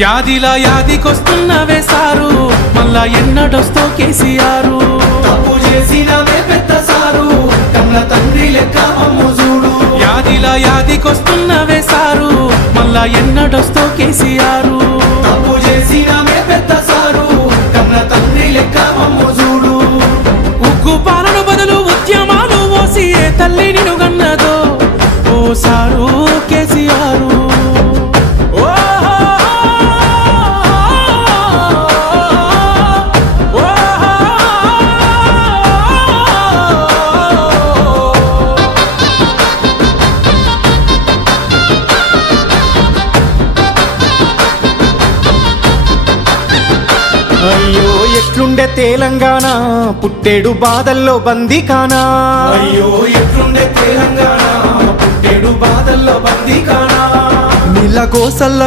యాదిలా యాదికొస్తున్నవే sir, మళ్ళా ఎన్నడొస్తో కేసీఆర్. తప్పు చేసినవే పెద్ద సారు, కన్న తండ్రి లెక్క మమ్ము చూడు. యాదిలా యాదికొస్తున్నవే సారు, మళ్ళా ఎన్నడొస్తో కేసీఆర్. తప్పు చేసినవే పెద్ద సారు, కన్న తండ్రి లెక్క మమ్ము చూడు. ఉగ్గు పాలన బదులు ఉద్యమాలు ఓసి ఏ తల్లి నిన్ను గన్నదో ఓ సారు కేసీఆర్. అయ్యో ఎట్లుండే తెలంగాణ, పుట్టేడు బాధల్లో బందీకానా. అయ్యో ఎట్లుండే తెలంగాణ, పుట్టేడు బాధల్లో బందీకానా. నీళ్ళ కోసల్ల